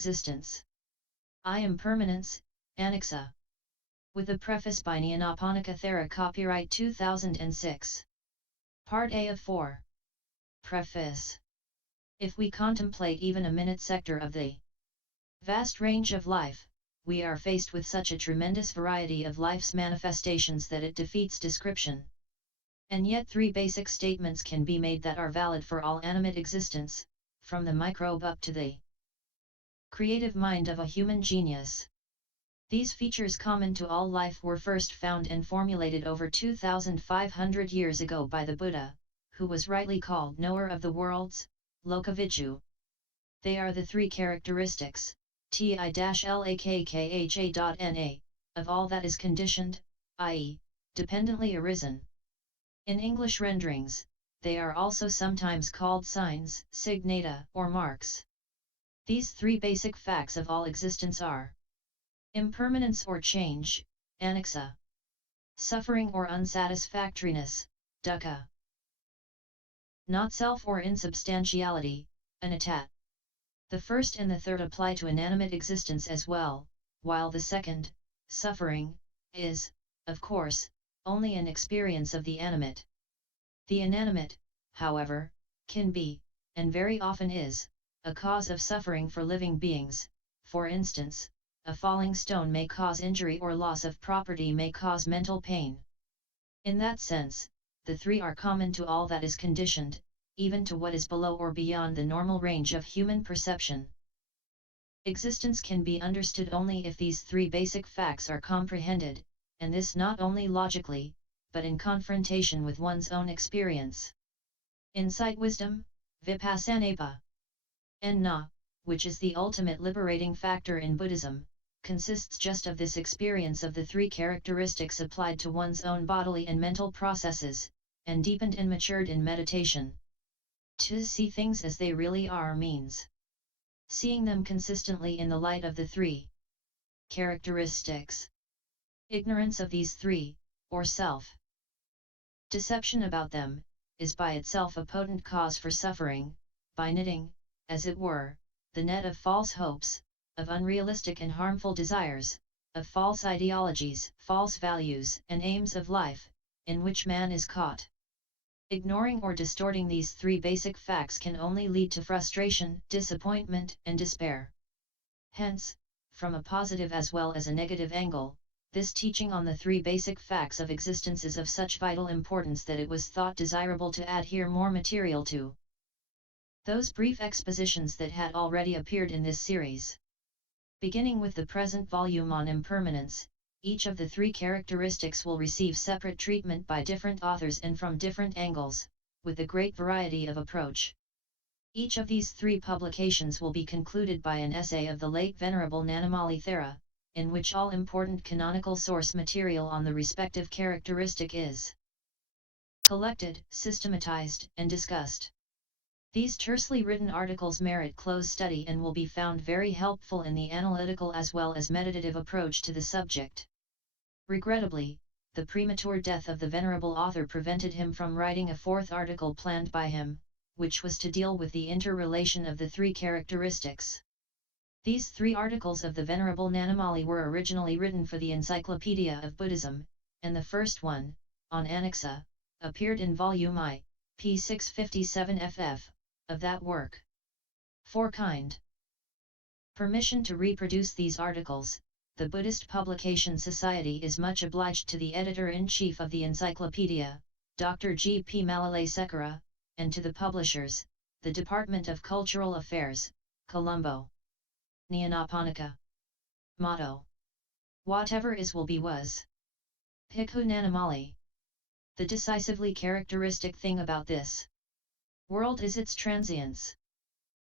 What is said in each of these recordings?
Existence. Impermanence, Anicca. With a preface by Nyanaponika Thera, copyright 2006. Part A of 4. Preface. If we contemplate even a minute sector of the vast range of life, we are faced with such a tremendous variety of life's manifestations that it defeats description. And yet 3 basic statements can be made that are valid for all animate existence, from the microbe up to the creative mind of a human genius. These features common to all life were first found and formulated over 2,500 years ago by the Buddha, who was rightly called knower of the worlds, loka-vidu. They are the 3 characteristics, ti-lakkha.na, of all that is conditioned, i.e., dependently arisen. In English renderings, they are also sometimes called signs, signata, or marks. These 3 basic facts of all existence are: impermanence or change, Anicca; suffering or unsatisfactoriness, dukkha; not self or insubstantiality, anatta. The first and the third apply to inanimate existence as well, while the second, suffering, is, of course, only an experience of the animate. The inanimate, however, can be, and very often is, a cause of suffering for living beings. For instance, a falling stone may cause injury or loss of property may cause mental pain. In that sense, the 3 are common to all that is conditioned, even to what is below or beyond the normal range of human perception. Existence can be understood only if these 3 basic facts are comprehended, and this not only logically, but in confrontation with one's own experience. Insight, wisdom, vipassana, and na, which is the ultimate liberating factor in Buddhism, consists just of this experience of the 3 characteristics applied to one's own bodily and mental processes, and deepened and matured in meditation. To see things as they really are means seeing them consistently in the light of the 3 characteristics. Ignorance of these 3, or self-deception about them, is by itself a potent cause for suffering, by knitting, as it were, the net of false hopes, of unrealistic and harmful desires, of false ideologies, false values and aims of life, in which man is caught. Ignoring or distorting these 3 basic facts can only lead to frustration, disappointment, and despair. Hence, from a positive as well as a negative angle, this teaching on the 3 basic facts of existence is of such vital importance that it was thought desirable to add here more material to those brief expositions that had already appeared in this series. Beginning with the present volume on impermanence, each of the 3 characteristics will receive separate treatment by different authors and from different angles, with a great variety of approach. Each of these 3 publications will be concluded by an essay of the late Venerable Nyanaponika Thera, in which all important canonical source material on the respective characteristic is collected, systematized, and discussed. These tersely written articles merit close study and will be found very helpful in the analytical as well as meditative approach to the subject. Regrettably, the premature death of the venerable author prevented him from writing a 4th article planned by him, which was to deal with the interrelation of the 3 characteristics. These 3 articles of the Venerable Nyanaponika were originally written for the Encyclopedia of Buddhism, and the first one, on Anicca, appeared in volume I, p. 657 ff. of that work. 4. Permission to reproduce these articles. The Buddhist Publication Society is much obliged to the Editor-in-Chief of the Encyclopedia, Dr. G. P. Malalasekara, and to the publishers, the Department of Cultural Affairs, Colombo. Nyanaponika. Motto: whatever is will be was. Bhikkhu Nanamali. The decisively characteristic thing about this world is its transience.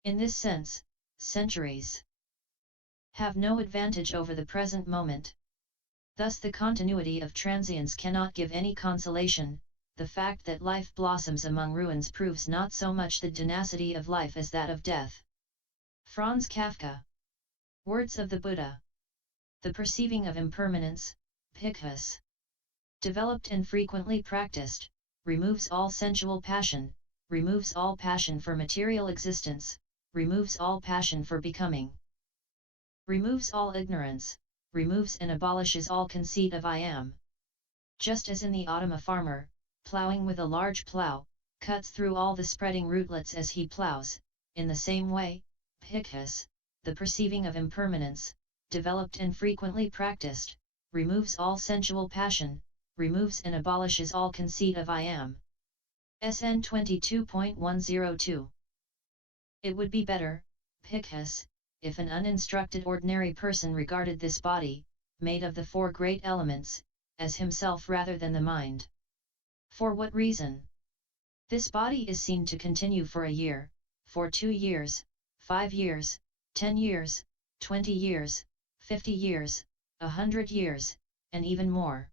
In this sense, centuries have no advantage over the present moment. Thus the continuity of transience cannot give any consolation. The fact that life blossoms among ruins proves not so much the tenacity of life as that of death. Franz Kafka. Words of the Buddha. The perceiving of impermanence, Preface, developed and frequently practiced, removes all sensual passion, removes all passion for material existence, removes all passion for becoming. removes all ignorance, removes and abolishes all conceit of I am. Just as in the autumn a farmer, ploughing with a large plough, cuts through all the spreading rootlets as he ploughs, in the same way, Preface, the perceiving of impermanence, developed and frequently practiced, removes all sensual passion, removes and abolishes all conceit of I am. SN 22.102. It would be better, Preface, if an uninstructed ordinary person regarded this body, made of the four great elements, as himself rather than the mind. For what reason? This body is seen to continue for a year, for 2 years, 5 years, 10 years, 20 years, 50 years, 100 years, and even more.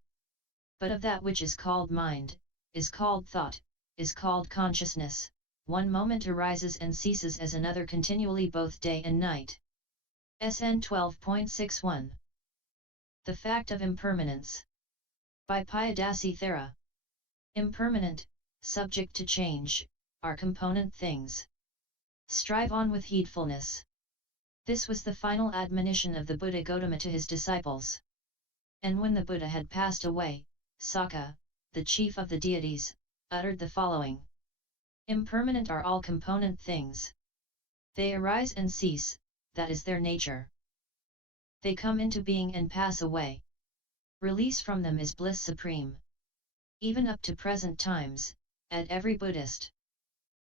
But of that which is called mind, is called thought, is called consciousness, one moment arises and ceases as another continually both day and night. SN 12.61. The Fact of Impermanence. By Piyadassi Thera. Impermanent, subject to change, are component things. Strive on with heedfulness. This was the final admonition of the Buddha Gautama to his disciples. And when the Buddha had passed away, Sakka, the chief of the deities, uttered the following. Impermanent are all component things. They arise and cease, that is their nature. They come into being and pass away. Release from them is bliss supreme. Even up to present times, at every Buddhist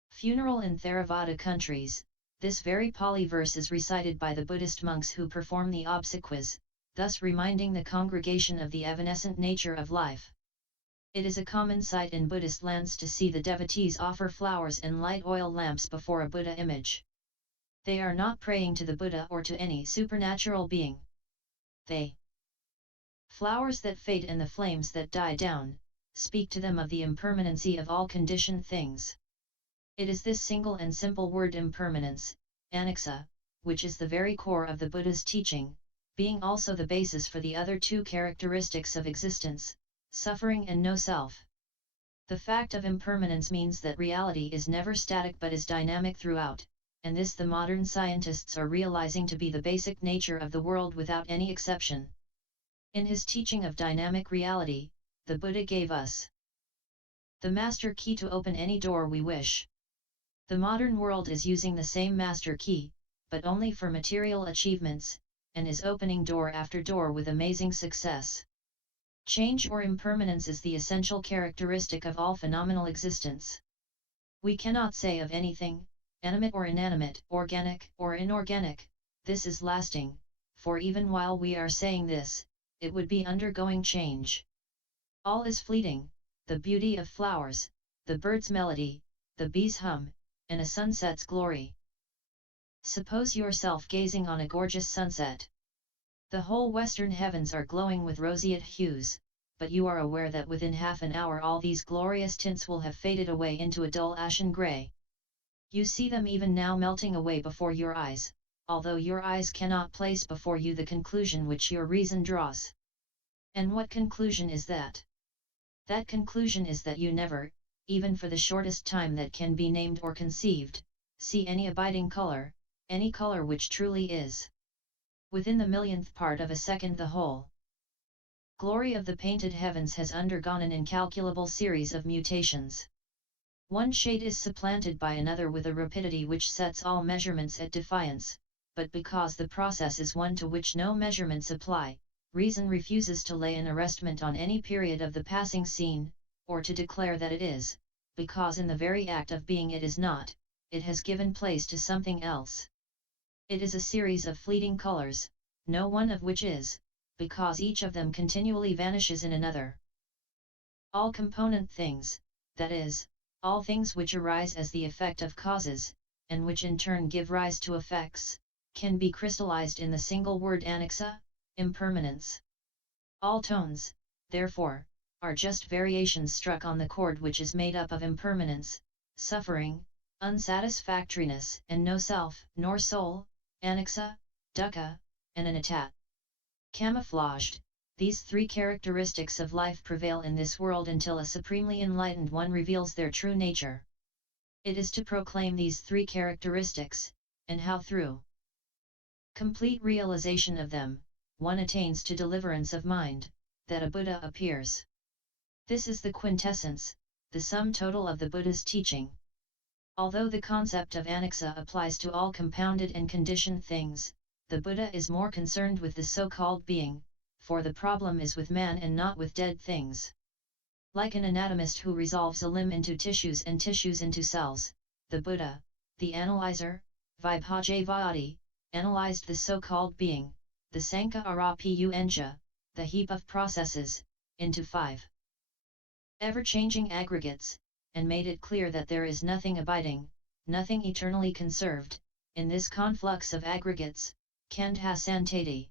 funeral in Theravada countries, this very Pali verse is recited by the Buddhist monks who perform the obsequies, thus reminding the congregation of the evanescent nature of life. It is a common sight in Buddhist lands to see the devotees offer flowers and light oil lamps before a Buddha image. They are not praying to the Buddha or to any supernatural being. They flowers that fade and the flames that die down, speak to them of the impermanency of all conditioned things. It is this single and simple word impermanence, Anicca, which is the very core of the Buddha's teaching, being also the basis for the other two characteristics of existence, suffering and no self. The fact of impermanence means that reality is never static but is dynamic throughout, and this the modern scientists are realizing to be the basic nature of the world without any exception. In his teaching of dynamic reality, the Buddha gave us the master key to open any door we wish. The modern world is using the same master key, but only for material achievements, and is opening door after door with amazing success. Change or impermanence is the essential characteristic of all phenomenal existence. We cannot say of anything, animate or inanimate, organic or inorganic, this is lasting, for even while we are saying this, it would be undergoing change. All is fleeting, the beauty of flowers, the bird's melody, the bee's hum, and a sunset's glory. Suppose yourself gazing on a gorgeous sunset. The whole western heavens are glowing with roseate hues, but you are aware that within half an hour all these glorious tints will have faded away into a dull ashen grey. You see them even now melting away before your eyes, although your eyes cannot place before you the conclusion which your reason draws. And what conclusion is that? That conclusion is that you never, even for the shortest time that can be named or conceived, see any abiding color, any color which truly is. Within the millionth part of a second the whole glory of the painted heavens has undergone an incalculable series of mutations. One shade is supplanted by another with a rapidity which sets all measurements at defiance, but because the process is one to which no measurements apply, reason refuses to lay an arrestment on any period of the passing scene, or to declare that it is, because in the very act of being it is not, it has given place to something else. It is a series of fleeting colors, no one of which is, because each of them continually vanishes in another. All component things, that is, all things which arise as the effect of causes, and which in turn give rise to effects, can be crystallized in the single word Anicca, impermanence. All tones, therefore, are just variations struck on the chord which is made up of impermanence, suffering, unsatisfactoriness and no self, nor soul, Anicca, dukkha, and anatta. Camouflaged, these three characteristics of life prevail in this world until a supremely enlightened one reveals their true nature. It is to proclaim these three characteristics, and how through Complete realization of them, one attains to deliverance of mind, that a Buddha appears. This is the quintessence, the sum total of the Buddha's teaching. Although the concept of Anicca applies to all compounded and conditioned things, the Buddha is more concerned with the so-called being, for the problem is with man and not with dead things. Like an anatomist who resolves a limb into tissues and tissues into cells, the Buddha, the analyzer, Vibhajavadi, analyzed the so-called being, the Sankhara Punja, the heap of processes, into 5 ever-changing aggregates, and made it clear that there is nothing abiding, nothing eternally conserved, in this conflux of aggregates, Kandha Santati.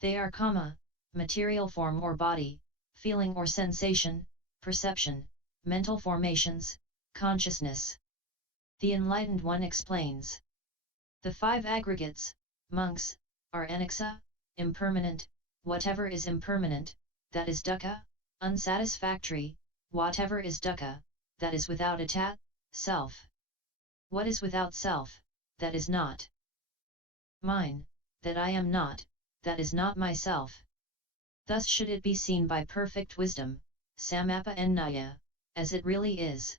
They are kama, material form or body, feeling or sensation, perception, mental formations, consciousness. The Enlightened One explains. The 5 aggregates, monks, are anicca, impermanent, whatever is impermanent, that is dukkha, unsatisfactory, whatever is dukkha, that is without a self. What is without self, that is not mine, that I am not, that is not myself. Thus should it be seen by perfect wisdom, samappa and nyaya, as it really is.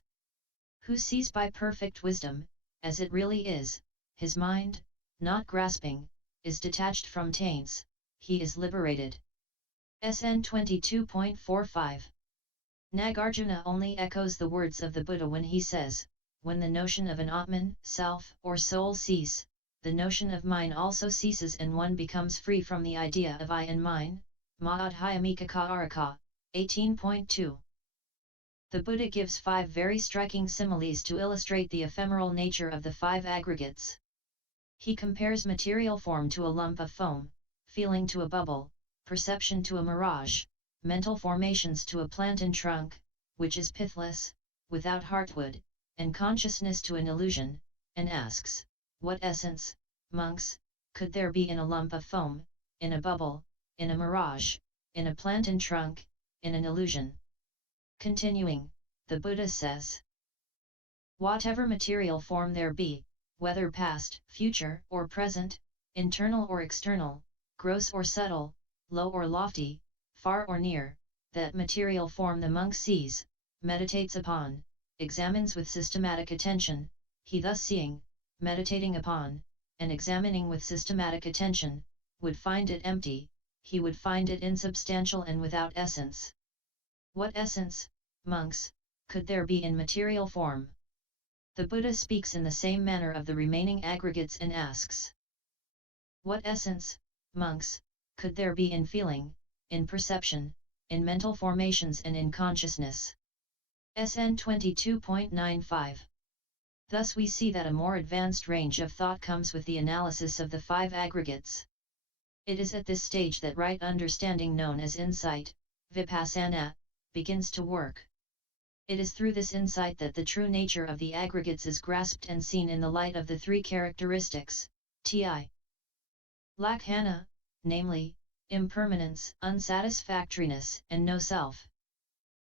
Who sees by perfect wisdom, as it really is, his mind, not grasping, is detached from taints, he is liberated. SN 22.45. Nagarjuna only echoes the words of the Buddha when he says, when the notion of an Atman, self, or soul cease, the notion of mine also ceases and one becomes free from the idea of I and mine. Madhyamika Arika, 18.2. The Buddha gives 5 very striking similes to illustrate the ephemeral nature of the 5 aggregates. He compares material form to a lump of foam, feeling to a bubble, perception to a mirage, mental formations to a plantain trunk, which is pithless, without heartwood, and consciousness to an illusion, and asks, what essence, monks, could there be in a lump of foam, in a bubble, in a mirage, in a plantain trunk, in an illusion? Continuing, the Buddha says, whatever material form there be, whether past, future, or present, internal or external, gross or subtle, low or lofty, far or near, that material form the monk sees, meditates upon, examines with systematic attention, he thus seeing, meditating upon, and examining with systematic attention, would find it empty, he would find it insubstantial and without essence. What essence, monks, could there be in material form? The Buddha speaks in the same manner of the remaining aggregates and asks, what essence, monks, could there be in feeling, in perception, in mental formations and in consciousness? SN 22.95. Thus we see that a more advanced range of thought comes with the analysis of the 5 aggregates. It is at this stage that right understanding known as insight, vipassana, begins to work. It is through this insight that the true nature of the aggregates is grasped and seen in the light of the 3 characteristics, ti-lakkha.na, namely, impermanence, unsatisfactoriness, and no self.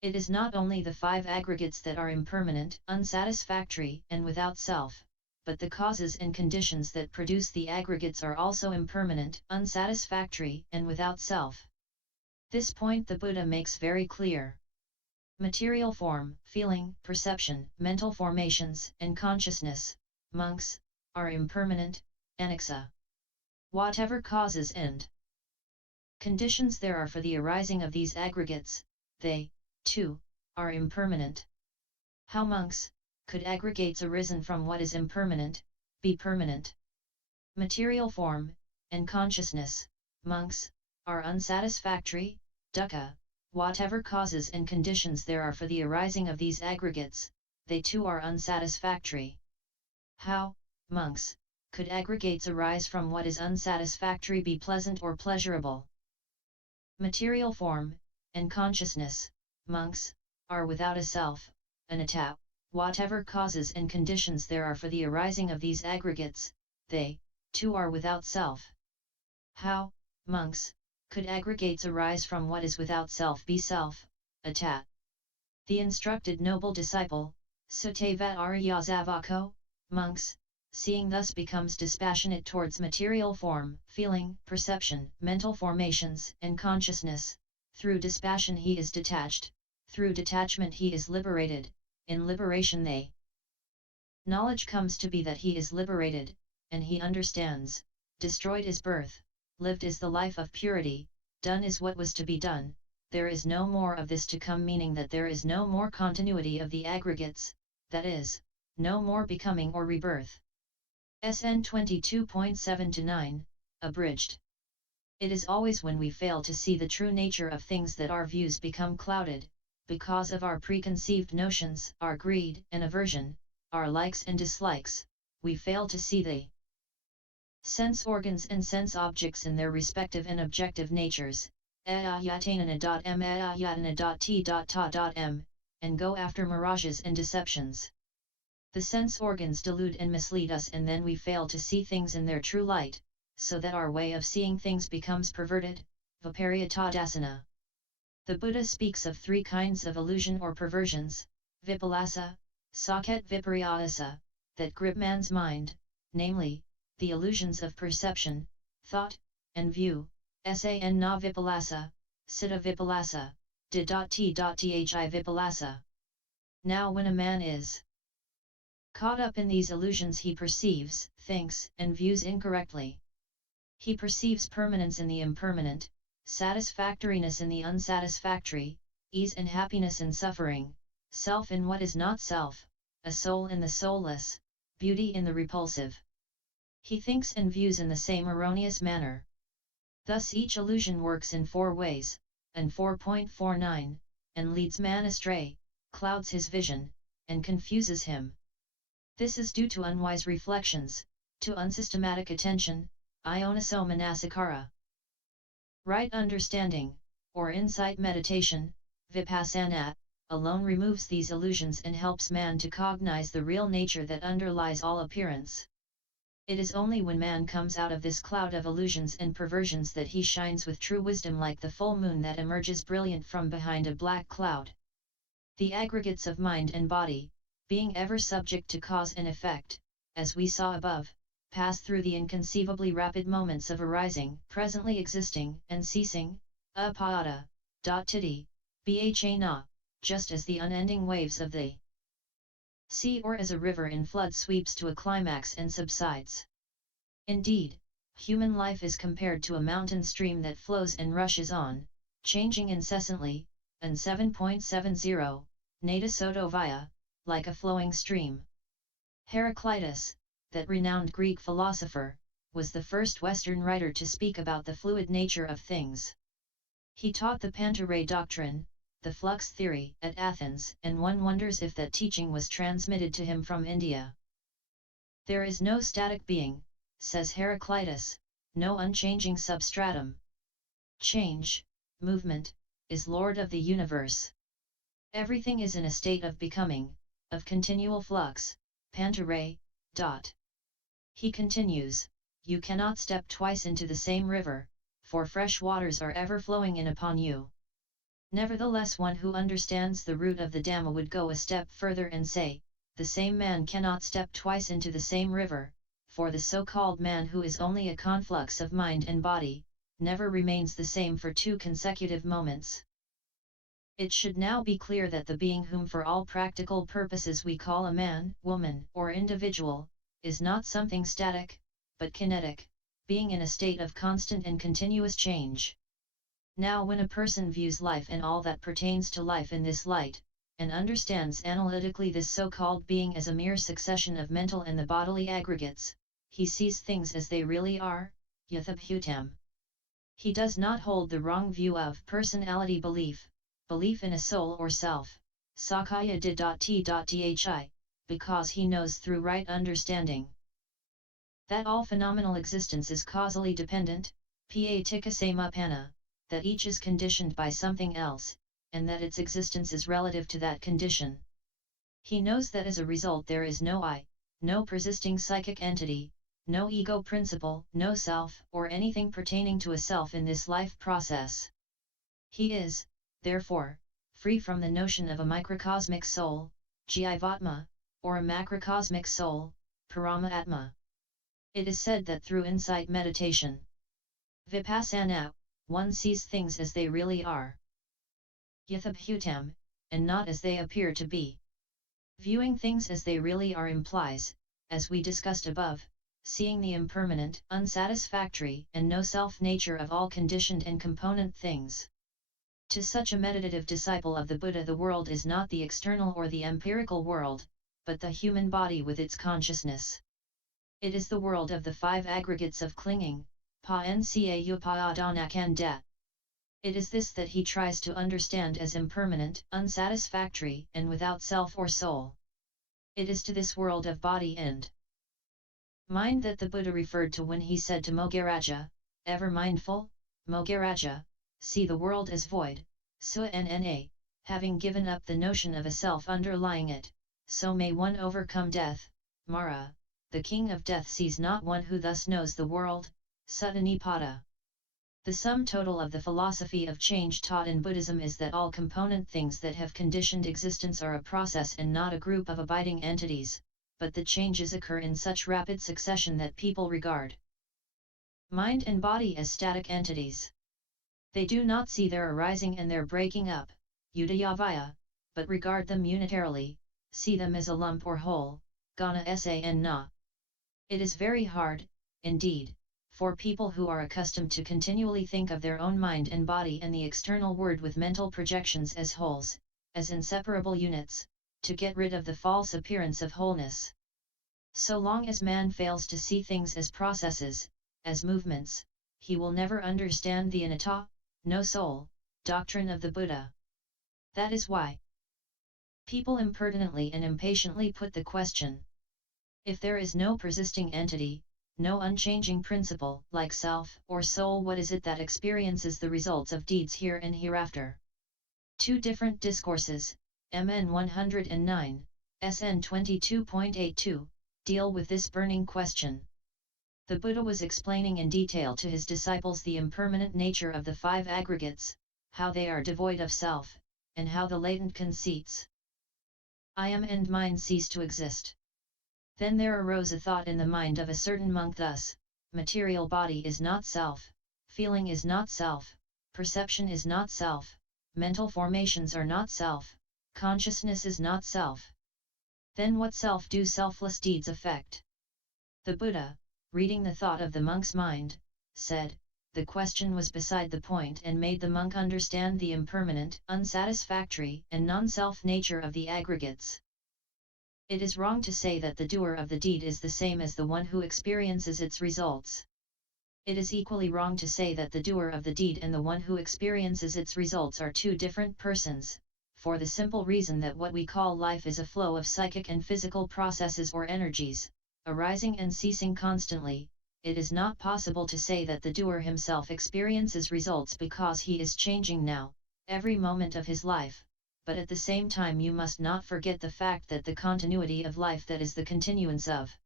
It is not only the 5 aggregates that are impermanent, unsatisfactory, and without self, but the causes and conditions that produce the aggregates are also impermanent, unsatisfactory, and without self. This point the Buddha makes very clear. Material form, feeling, perception, mental formations, and consciousness, monks, are impermanent, anicca. Whatever causes and conditions there are for the arising of these aggregates, they, too, are impermanent. How, monks, could aggregates arisen from what is impermanent, be permanent? Material form, and consciousness, monks, are unsatisfactory, dukkha. Whatever causes and conditions there are for the arising of these aggregates, they too are unsatisfactory. How, monks, could aggregates arise from what is unsatisfactory be pleasant or pleasurable? Material form, and consciousness, monks, are without a self, anatta. Whatever causes and conditions there are for the arising of these aggregates, they, too are without self. How, monks, could aggregates arise from what is without self be self, atta? The instructed noble disciple, Sutavat Aryazavako, monks, seeing thus becomes dispassionate towards material form, feeling, perception, mental formations, and consciousness. Through dispassion he is detached, through detachment he is liberated, in liberation they. Knowledge comes to be that he is liberated, and he understands, destroyed is birth, lived is the life of purity, done is what was to be done, there is no more of this to come, meaning that there is no more continuity of the aggregates, that is, no more becoming or rebirth. SN 22.7-9, abridged. It is always when we fail to see the true nature of things that our views become clouded, because of our preconceived notions, our greed and aversion, our likes and dislikes, we fail to see the sense organs and sense objects in their respective and objective natures, ayatana.m, and go after mirages and deceptions. The sense organs delude and mislead us, and then we fail to see things in their true light, so that our way of seeing things becomes perverted, viparyatadasana. The Buddha speaks of 3 kinds of illusion or perversions, vipallasa, saket viparyasa, that grip man's mind, namely, the illusions of perception, thought, and view, san na vipallasa, siddha vipallasa, di.t.thi vipallasa. Now when a man is caught up in these illusions, he perceives, thinks, and views incorrectly. He perceives permanence in the impermanent, satisfactoriness in the unsatisfactory, ease and happiness in suffering, self in what is not self, a soul in the soulless, beauty in the repulsive. He thinks and views in the same erroneous manner. Thus each illusion works in 4 ways, and 4.49, and leads man astray, clouds his vision, and confuses him. This is due to unwise reflections, to unsystematic attention, ionaso manasikara. Right understanding, or insight meditation, vipassana, alone removes these illusions and helps man to cognize the real nature that underlies all appearance. It is only when man comes out of this cloud of illusions and perversions that he shines with true wisdom, like the full moon that emerges brilliant from behind a black cloud. The aggregates of mind and body, being ever subject to cause and effect, as we saw above, pass through the inconceivably rapid moments of arising, presently existing, and ceasing, apada, titti, bha, just as the unending waves of the sea or as a river in flood sweeps to a climax and subsides. Indeed, human life is compared to a mountain stream that flows and rushes on, changing incessantly, and 7.70, nada soto via, like a flowing stream. Heraclitus, that renowned Greek philosopher, was the first Western writer to speak about the fluid nature of things. He taught the Panta-Ray doctrine, the flux theory, at Athens, and one wonders if that teaching was transmitted to him from India. There is no static being, says Heraclitus, no unchanging substratum. Change, movement, is Lord of the universe. Everything is in a state of becoming, of continual flux, Panta-Ray. He continues, you cannot step twice into the same river, for fresh waters are ever flowing in upon you. Nevertheless, one who understands the root of the Dhamma would go a step further and say, the same man cannot step twice into the same river, for the so-called man who is only a conflux of mind and body, never remains the same for 2 consecutive moments. It should now be clear that the being whom for all practical purposes we call a man, woman, or individual, is not something static, but kinetic, being in a state of constant and continuous change. Now when a person views life and all that pertains to life in this light, and understands analytically this so-called being as a mere succession of mental and the bodily aggregates, he sees things as they really are, yathabhutam. He does not hold the wrong view of personality belief in a soul or self, sakaya di.t.thi, because he knows through right understanding that all phenomenal existence is causally dependent, piyadassi, that each is conditioned by something else, and that its existence is relative to that condition. He knows that as a result there is no I, no persisting psychic entity, no ego principle, no self, or anything pertaining to a self in this life process. He is, therefore, free from the notion of a microcosmic soul, jivatma, or a macrocosmic soul, Paramatma. It is said that through insight meditation, Vipassana, one sees things as they really are. Yathabhutam, and not as they appear to be. Viewing things as they really are implies, as we discussed above, seeing the impermanent, unsatisfactory, and no-self nature of all conditioned and component things. To such a meditative disciple of the Buddha, the world is not the external or the empirical world, but the human body with its consciousness. It is the world of the five aggregates of clinging, pa-nca upadana. It is this that he tries to understand as impermanent, unsatisfactory, and without self or soul. It is to this world of body and mind that the Buddha referred to when he said to Mogaraja, ever mindful, Mogaraja, see the world as void, Suanna, having given up the notion of a self underlying it, so may one overcome death. Mara, the king of death sees not one who thus knows the world, Sutta. The sum total of the philosophy of change taught in Buddhism is that all component things that have conditioned existence are a process and not a group of abiding entities, but the changes occur in such rapid succession that people regard mind and body as static entities. They do not see their arising and their breaking up, Udayavaya, but regard them unitarily, see them as a lump or whole, Gana San. It is very hard, indeed, for people who are accustomed to continually think of their own mind and body and the external world with mental projections as wholes, as inseparable units, to get rid of the false appearance of wholeness. So long as man fails to see things as processes, as movements, he will never understand the anatta, no soul, doctrine of the Buddha. That is why people impertinently and impatiently put the question: if there is no persisting entity, no unchanging principle, like self or soul, what is it that experiences the results of deeds here and hereafter? Two different discourses, MN 109, SN 22.82, deal with this burning question. The Buddha was explaining in detail to his disciples the impermanent nature of the five aggregates, how they are devoid of self, and how the latent conceits I am and mine cease to exist. Then there arose a thought in the mind of a certain monk thus: material body is not self, feeling is not self, perception is not self, mental formations are not self, consciousness is not self. Then what self do selfless deeds affect? The Buddha, reading the thought of the monk's mind, said, the question was beside the point and made the monk understand the impermanent, unsatisfactory, and non-self nature of the aggregates. It is wrong to say that the doer of the deed is the same as the one who experiences its results. It is equally wrong to say that the doer of the deed and the one who experiences its results are two different persons, for the simple reason that what we call life is a flow of psychic and physical processes or energies, arising and ceasing constantly. It is not possible to say that the doer himself experiences results because he is changing now, every moment of his life. But at the same time you must not forget the fact that the continuity of life, that is the continuance of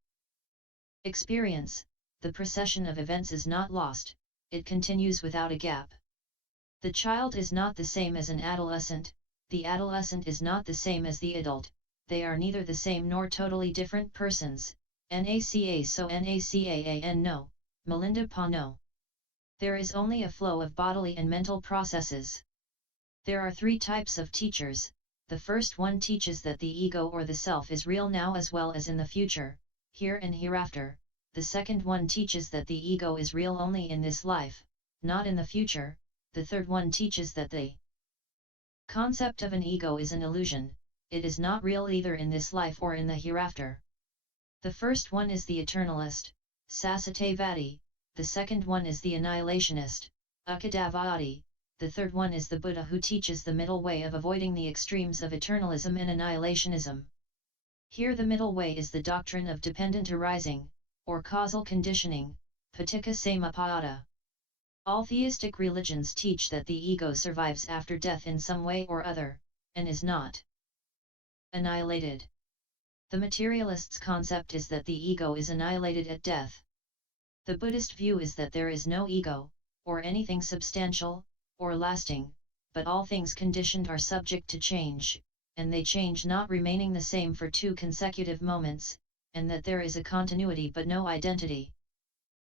experience, the procession of events, is not lost, it continues without a gap. The child is not the same as an adolescent, the adolescent is not the same as the adult, they are neither the same nor totally different persons. NACA so NACAAN no, Melinda Pa no. There is only a flow of bodily and mental processes. There are three types of teachers. The first one teaches that the ego or the self is real now as well as in the future, here and hereafter. The second one teaches that the ego is real only in this life, not in the future. The third one teaches that the concept of an ego is an illusion, it is not real either in this life or in the hereafter. The first one is the eternalist, Sasatevadi, the second one is the annihilationist, Ukadavadi. The third one is the Buddha, who teaches the middle way of avoiding the extremes of eternalism and annihilationism. Here the middle way is the doctrine of dependent arising, or causal conditioning, Paticca Samuppada. All theistic religions teach that the ego survives after death in some way or other, and is not annihilated. The materialist's concept is that the ego is annihilated at death. The Buddhist view is that there is no ego, or anything substantial, or lasting, but all things conditioned are subject to change, and they change, not remaining the same for two consecutive moments, and that there is a continuity but no identity.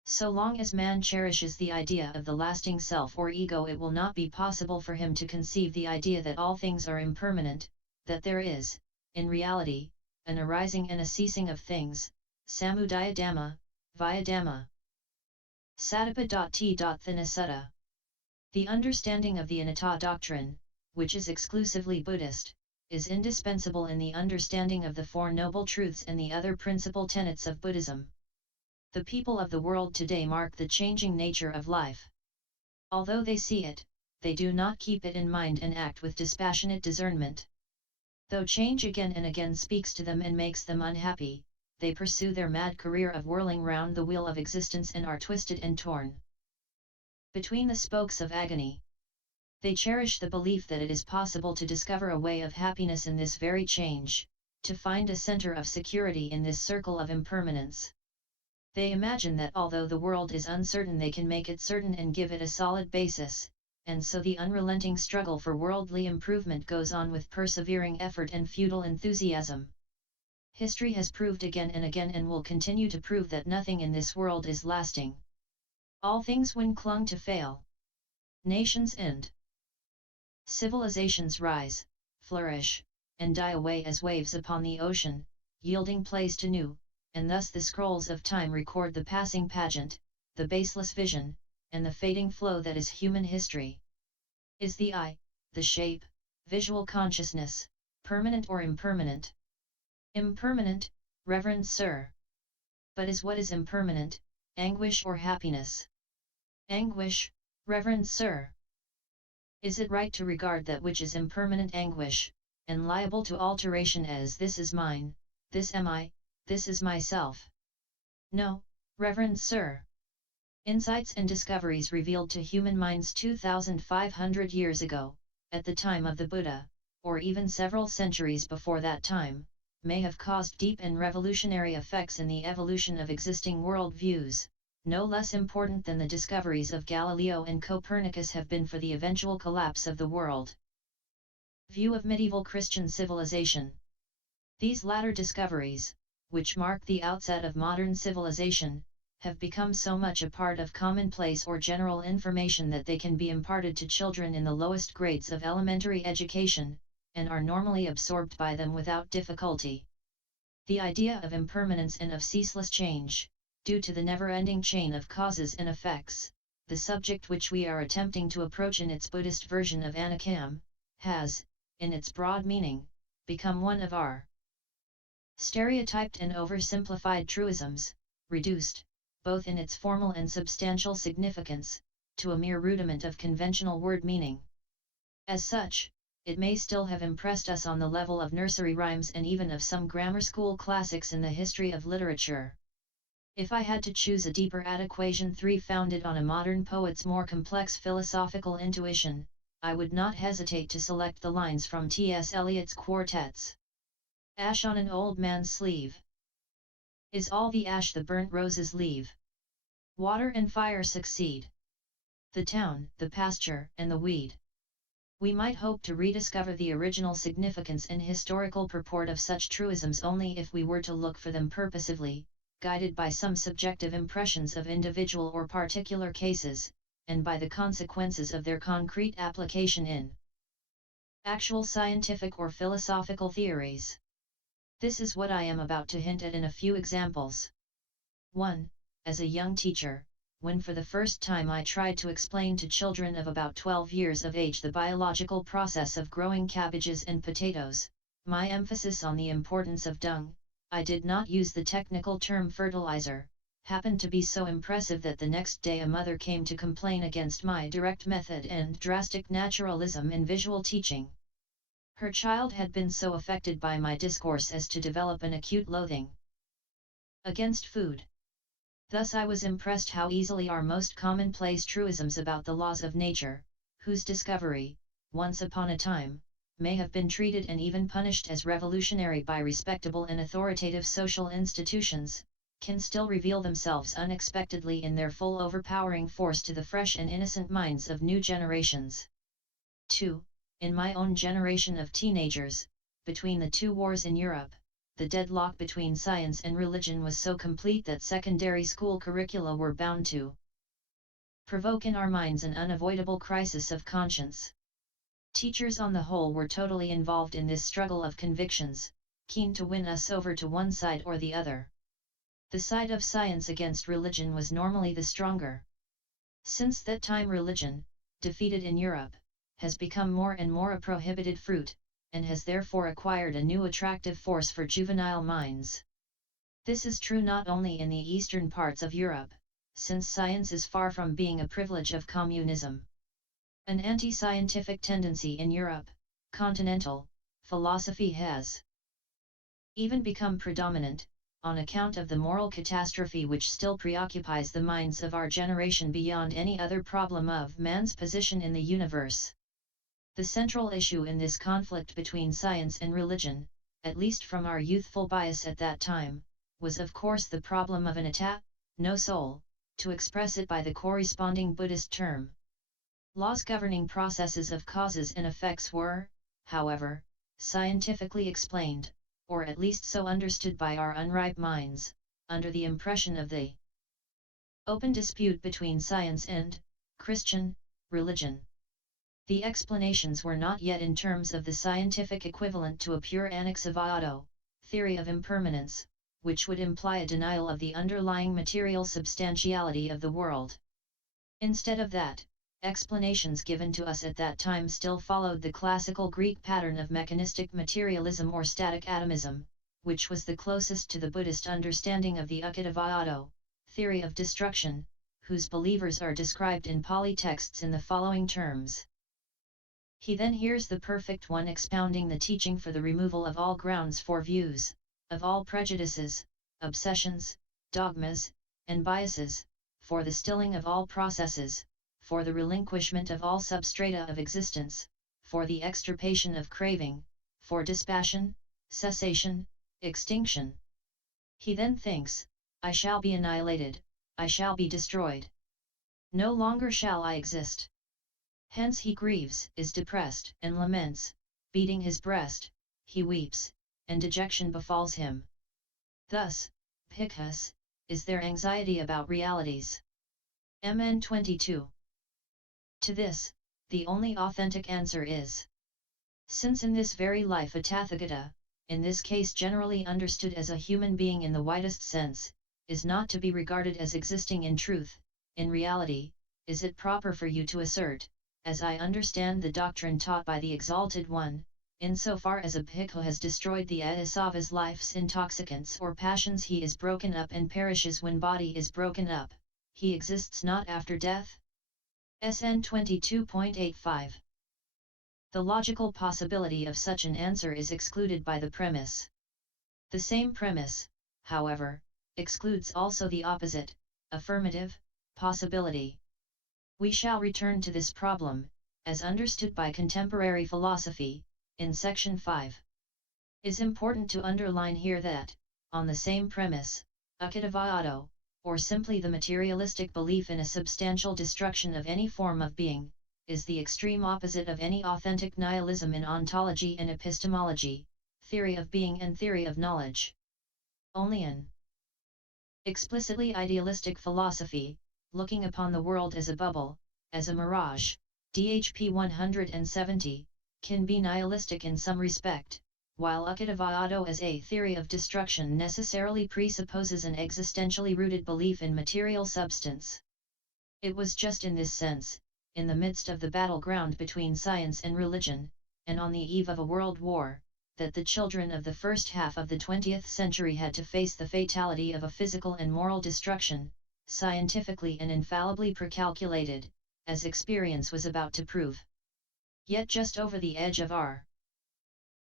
So long as man cherishes the idea of the lasting self or ego, it will not be possible for him to conceive the idea that all things are impermanent, that there is, in reality, an arising and a ceasing of things, samudaya dhamma, vaya dhamma. Satapa.t.thana sutta. The understanding of the anatta doctrine, which is exclusively Buddhist, is indispensable in the understanding of the Four Noble Truths and the other principal tenets of Buddhism. The people of the world today mark the changing nature of life. Although they see it, they do not keep it in mind and act with dispassionate discernment. Though change again and again speaks to them and makes them unhappy, they pursue their mad career of whirling round the wheel of existence and are twisted and torn between the spokes of agony. They cherish the belief that it is possible to discover a way of happiness in this very change, to find a center of security in this circle of impermanence. They imagine that although the world is uncertain, they can make it certain and give it a solid basis, and so the unrelenting struggle for worldly improvement goes on with persevering effort and futile enthusiasm. History has proved again and again and will continue to prove that nothing in this world is lasting. All things when clung to fail. Nations end. Civilizations rise, flourish, and die away as waves upon the ocean, yielding place to new, and thus the scrolls of time record the passing pageant, the baseless vision, and the fading flow that is human history. Is the I, the shape, visual consciousness, permanent or impermanent? Impermanent, Reverend Sir. But is what is impermanent, anguish or happiness? Anguish, Reverend Sir. Is it right to regard that which is impermanent anguish, and liable to alteration as this is mine, this am I, this is myself? No, Reverend Sir. Insights and discoveries revealed to human minds 2,500 years ago, at the time of the Buddha, or even several centuries before that time, may have caused deep and revolutionary effects in the evolution of existing world views, no less important than the discoveries of Galileo and Copernicus have been for the eventual collapse of the world view of medieval Christian civilization. These latter discoveries, which mark the outset of modern civilization, have become so much a part of commonplace or general information that they can be imparted to children in the lowest grades of elementary education, and are normally absorbed by them without difficulty. The idea of impermanence and of ceaseless change, due to the never-ending chain of causes and effects, the subject which we are attempting to approach in its Buddhist version of Anicca, has, in its broad meaning, become one of our stereotyped and oversimplified truisms, reduced, both in its formal and substantial significance, to a mere rudiment of conventional word meaning. As such, it may still have impressed us on the level of nursery rhymes and even of some grammar school classics in the history of literature. If I had to choose a deeper adequation 3 founded on a modern poet's more complex philosophical intuition, I would not hesitate to select the lines from T.S. Eliot's quartets. Ash on an old man's sleeve. Is all the ash the burnt roses leave? Water and fire succeed. The town, the pasture, and the weed. We might hope to rediscover the original significance and historical purport of such truisms only if we were to look for them purposively, guided by some subjective impressions of individual or particular cases, and by the consequences of their concrete application in actual scientific or philosophical theories. This is what I am about to hint at in a few examples. 1. As a young teacher, when for the first time I tried to explain to children of about 12 years of age the biological process of growing cabbages and potatoes, my emphasis on the importance of dung, I did not use the technical term fertilizer, happened to be so impressive that the next day a mother came to complain against my direct method and drastic naturalism in visual teaching. Her child had been so affected by my discourse as to develop an acute loathing against food. Thus I was impressed how easily our most commonplace truisms about the laws of nature, whose discovery, once upon a time, may have been treated and even punished as revolutionary by respectable and authoritative social institutions, can still reveal themselves unexpectedly in their full overpowering force to the fresh and innocent minds of new generations. 2. In my own generation of teenagers, between the two wars in Europe, the deadlock between science and religion was so complete that secondary school curricula were bound to provoke in our minds an unavoidable crisis of conscience. Teachers on the whole were totally involved in this struggle of convictions, keen to win us over to one side or the other. The side of science against religion was normally the stronger. Since that time religion, defeated in Europe, has become more and more a prohibited fruit, and has therefore acquired a new attractive force for juvenile minds. This is true not only in the eastern parts of Europe, since science is far from being a privilege of communism. An anti-scientific tendency in Europe, continental, philosophy has even become predominant, on account of the moral catastrophe which still preoccupies the minds of our generation beyond any other problem of man's position in the universe. The central issue in this conflict between science and religion, at least from our youthful bias at that time, was of course the problem of Anatta, no soul, to express it by the corresponding Buddhist term. Laws governing processes of causes and effects were, however, scientifically explained, or at least so understood by our unripe minds, under the impression of the open dispute between science and Christian religion. The explanations were not yet in terms of the scientific equivalent to a pure Anicca theory of impermanence, which would imply a denial of the underlying material substantiality of the world. Instead of that, explanations given to us at that time still followed the classical Greek pattern of mechanistic materialism or static atomism, which was the closest to the Buddhist understanding of the loka-vidu theory of destruction, whose believers are described in Pali texts in the following terms. He then hears the Perfect One expounding the teaching for the removal of all grounds for views, of all prejudices, obsessions, dogmas, and biases, for the stilling of all processes, for the relinquishment of all substrata of existence, for the extirpation of craving, for dispassion, cessation, extinction. He then thinks, I shall be annihilated, I shall be destroyed. No longer shall I exist. Hence he grieves, is depressed, and laments, beating his breast, he weeps, and dejection befalls him. Thus, bhikkhus, is their anxiety about realities. Mn 22. To this, the only authentic answer is, since in this very life a Tathagata, in this case generally understood as a human being in the widest sense, is not to be regarded as existing in truth, in reality, is it proper for you to assert, as I understand the doctrine taught by the Exalted One, insofar as a bhikkhu has destroyed the asavas life's intoxicants or passions he is broken up and perishes when body is broken up, he exists not after death? SN 22.85. The logical possibility of such an answer is excluded by the premise. The same premise, however, excludes also the opposite, affirmative, possibility. We shall return to this problem, as understood by contemporary philosophy, in section 5. It is important to underline here that, on the same premise, loka-vidu, or simply the materialistic belief in a substantial destruction of any form of being, is the extreme opposite of any authentic nihilism in ontology and epistemology, theory of being and theory of knowledge. Only an explicitly idealistic philosophy, looking upon the world as a bubble, as a mirage, DHP 170, can be nihilistic in some respect, while loka-vidu as a theory of destruction necessarily presupposes an existentially rooted belief in material substance. It was just in this sense, in the midst of the battleground between science and religion, and on the eve of a world war, that the children of the first half of the 20th century had to face the fatality of a physical and moral destruction, scientifically and infallibly precalculated, as experience was about to prove. Yet just over the edge of our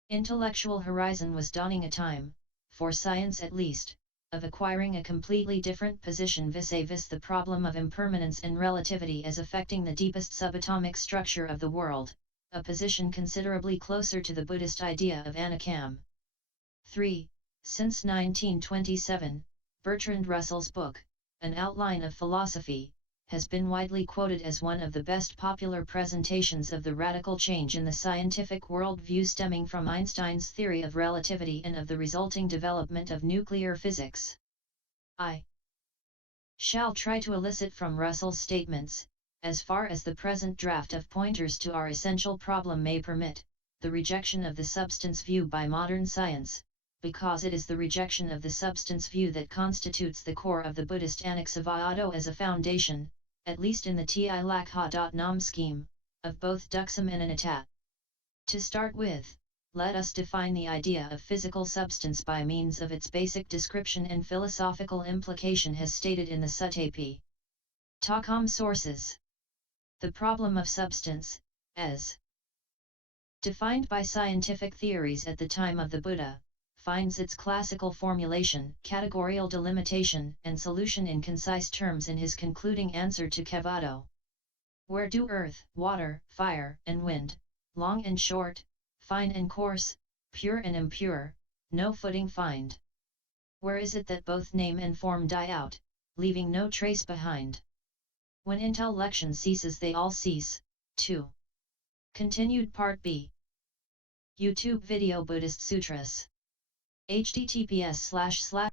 intellectual horizon was dawning a time, for science at least, of acquiring a completely different position vis-a-vis the problem of impermanence and relativity as affecting the deepest subatomic structure of the world, a position considerably closer to the Buddhist idea of Anicca. 3. Since 1927, Bertrand Russell's book, An Outline of Philosophy, has been widely quoted as one of the best popular presentations of the radical change in the scientific worldview stemming from Einstein's theory of relativity and of the resulting development of nuclear physics. I shall try to elicit from Russell's statements, as far as the present draft of pointers to our essential problem may permit, the rejection of the substance view by modern science, because it is the rejection of the substance view that constitutes the core of the Buddhist Anicca as a foundation, at least in the ti-lakkha.na scheme, of both dukkha and anatta. To start with, let us define the idea of physical substance by means of its basic description and philosophical implication as stated in the Sutta Pitaka sources. The problem of substance, as defined by scientific theories at the time of the Buddha, finds its classical formulation, categorical delimitation, and solution in concise terms in his concluding answer to Kevado. Where do earth, water, fire, and wind, long and short, fine and coarse, pure and impure, no footing find? Where is it that both name and form die out, leaving no trace behind? When intellection ceases they all cease, too. Continued Part B. YouTube video Buddhist Sutras. https://